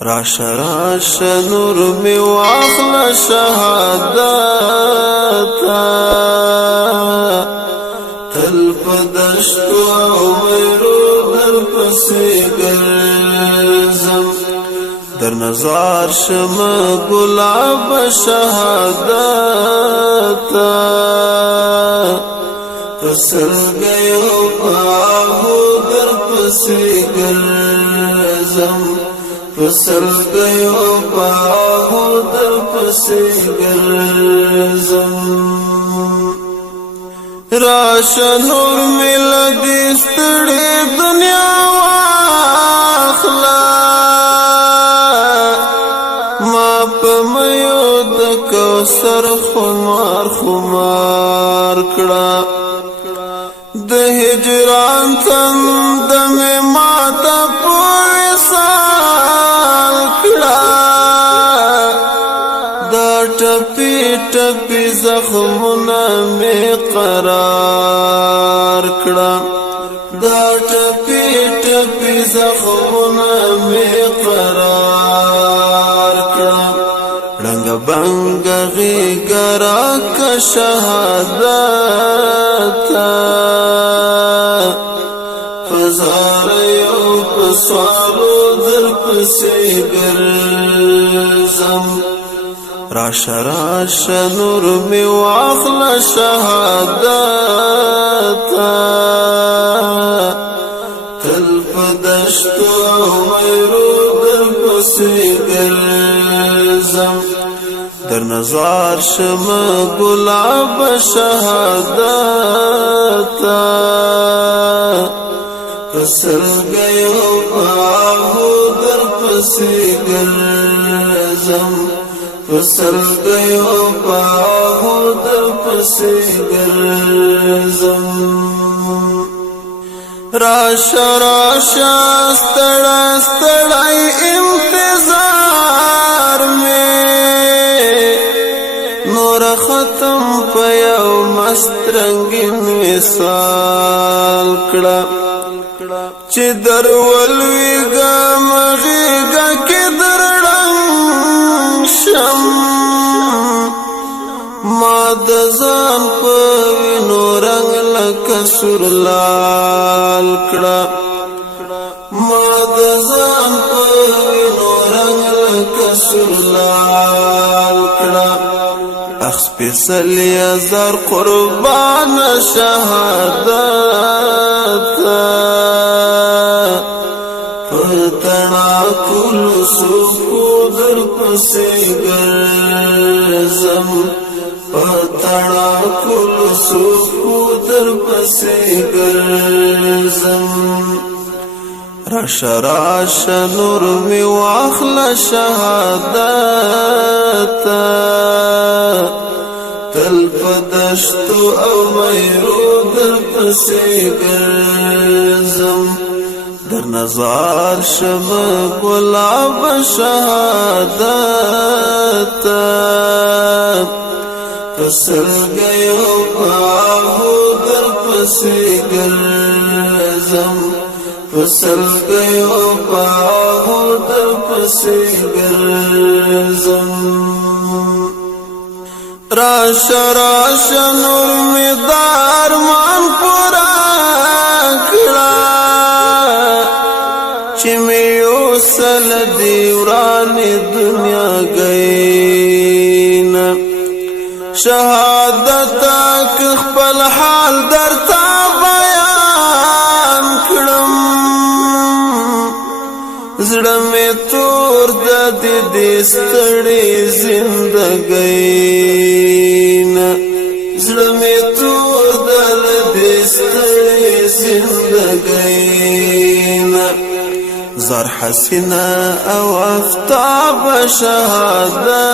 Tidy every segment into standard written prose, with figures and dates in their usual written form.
راشه راشه نور می واخله شهادتا تل په دشتو او ویرو در پسې ګرځم در نظر شم ګلاب شهادتا پسل گیو پاهو در پسې ګرځم پسل گیو پاهو در پسې ګرځم راشه نور می لګي ستړې دنیا واخلا ما په مېو د کوثر خمار خمار کړه د هجران تند مې ماته په وصال کړه دا ټپي ټپي زخمونه مې قرار کړه دا ټپي ټپي زخمونه مې قرار کړه رنګ بنګ غیګرا کا شهادتا فزار یو پسوالو در پسې ګرځم راشه راشه نور می واخله شهادتا تل په دشتو او ویرو در پسې ګرځم در نظر شم ګلاب شهادتا پسل گیو پاهو در پسې ګرځم پسل گیو پاهو در پسې ګرځم راشه راشه ستړی ستړی انتظار مې نور ختم په یو مست رنګین وصال کړه چې در ولویږه مغیږه کې در ړنګ شم ما د ځان په وینو رنګ لکه سور لال کړه ما د ځان په وینو رنګ لکه سور لال کړه اخ سپېڅلی زر قربان شهادتا پتنا کل سوکو در پسې ګرځم پتنا کل سوکو در پسې ګرځم راشه راشه نور می واخله شهادتا تل په دشتو او ویرو در پسې ګرځم در نظر شم ګلاب شهادتا پسل گیو پاهو در پسې ګرځم پسل گیو پاهو در پسې ګرځم راشه راشه نور می دارمان پورا کړه چې می یوسل دی ورانی دنیا گئینا شهادت که خپل حال درتا بیان کړم زړه می تور د دې ستړي زندګینا زړه می تور د دې ستړي زندګینا زر حسینه او افتاب شهادتا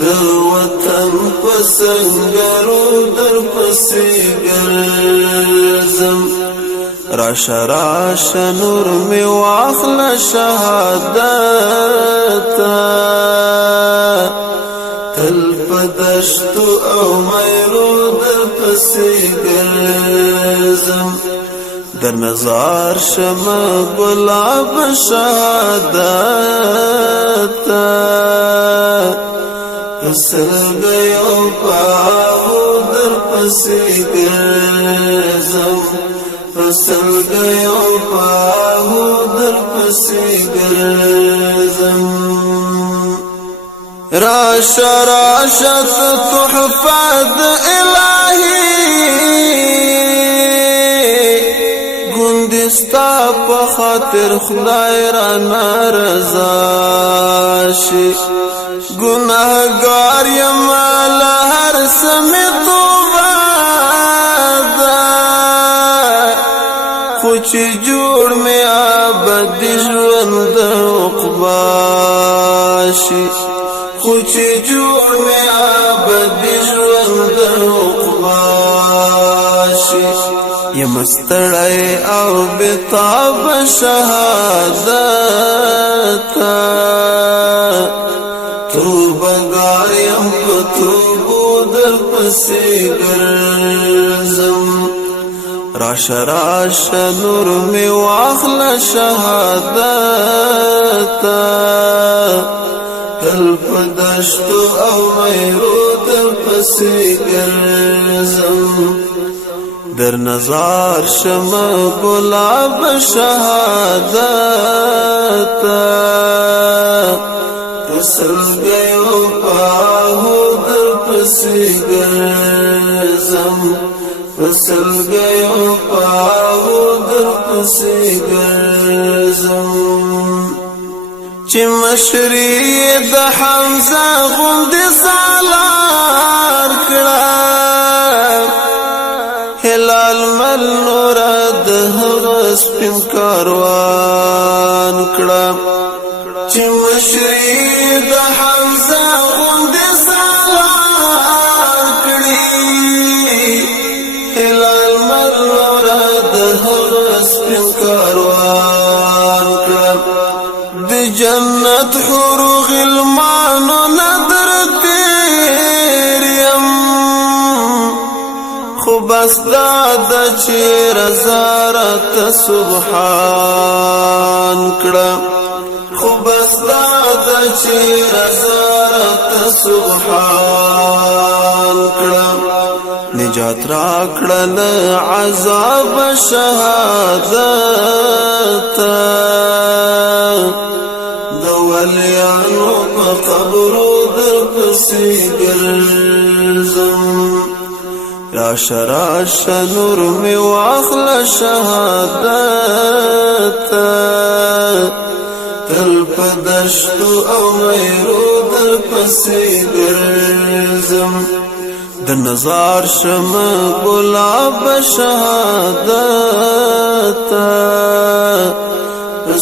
در وطن پسنگرو در پسې ګرځم راشه راشه نور می واخله شهادتا تل په دشتو او ویرو در پسې ګرځم در نظر شم گلاب شهادت سلګیو پاهو در پسې ګرځم سلګیو پاهو در پسې ګرځم راشه راشه تحفه الهی ګوندستا په خاطر خدای را نارضا شي گناہگار یم له هر سمې توبه ده خو چې جوړ مې ابدي ژوند عقبا شي خو چې جوړ مې ابدي ژوند عقبا شي یم ستړی او بتاب شهادت توبګار یم په توبو در پسې ګرځم راشه راشه نور مې واخله شهادت تل په دشتو او میرو در پسې ګرځم در نظر شم گلاب شهادت سلګیو پاهو در پسې ګرځم سلګیو پاهو در پسې ګرځم چې مشري د حمزه غوندې سالار کړه هلال مل نور د هغه سپین کاروان کړه چې مشري د حمزه غوندې سالار کړي هلال مل نور د هغه سپین کاروان کړه د جنت حورو غلمانو نظر تیر یم خو بس داده چې رضا راته سبحان کړه خو بس داده چې رضا راته سبحان کړه نجات را کړه له عذاب شهادت د ولیانو په قبرو در پسې ګرځم راشه راشه نور مې واخله شهادت تل په دشتو او میرو در پسې ګرځم د نظر شم گلاب شهادت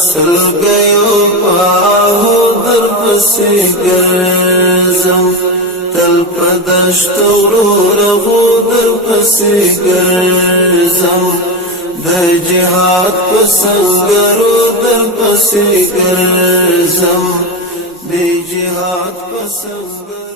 سلګیو پاهو در پسې ګرځم تل په دشتو ورغو در پسې ګرځم د جهاد په سنګرو در پسې ګرځم د جهاد په سنګرو